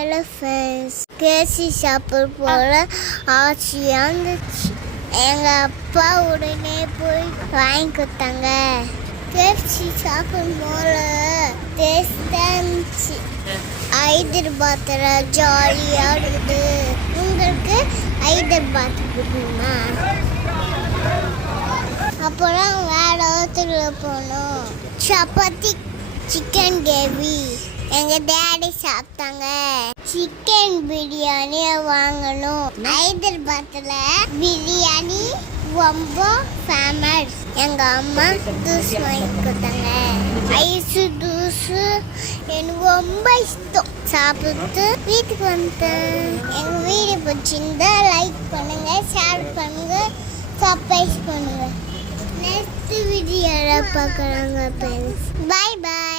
Elephants கேசி சாப்பிட போல ஆசையாக இருந்துச்சு. எங்கள் அப்பா உடனே போய் வாங்கி கொடுத்தாங்க. கேசி சாப்பிடும் போல டேஸ்டாக இருந்துச்சு. ஹைதராபாத்தில் ஜாலியாக இருக்குது. உங்களுக்கு ஹைதராபாத் பிடிக்குமா? அப்புறம் வேற இடத்துல போனோம். சப்பாத்தி சிக்கன் கிரேவி எங்கள் டேடி சாப்பிட்டாங்க. சிக்கன் பிரியாணியை வாங்கணும். ஹைதராபாத்தில் பிரியாணி ரொம்ப ஃபேமஸ். எங்கள் அம்மா ஜூஸ் வாங்கி கொடுத்தாங்க. ஐஸு ஜூஸு எனக்கு ரொம்ப இஷ்டம். சாப்பிட்டு வீட்டுக்கு வந்துட்டேன். எங்கள் வீடியோ பிடிச்சிருந்தா லைக் பண்ணுங்கள், ஷேர் பண்ணுங்கள், சப்ஸ்கிரைப் பண்ணுங்கள். நெக்ஸ்ட் வீடியோவில் பார்க்குறாங்க ஃப்ரெண்ட்ஸ். பாய் பாய்.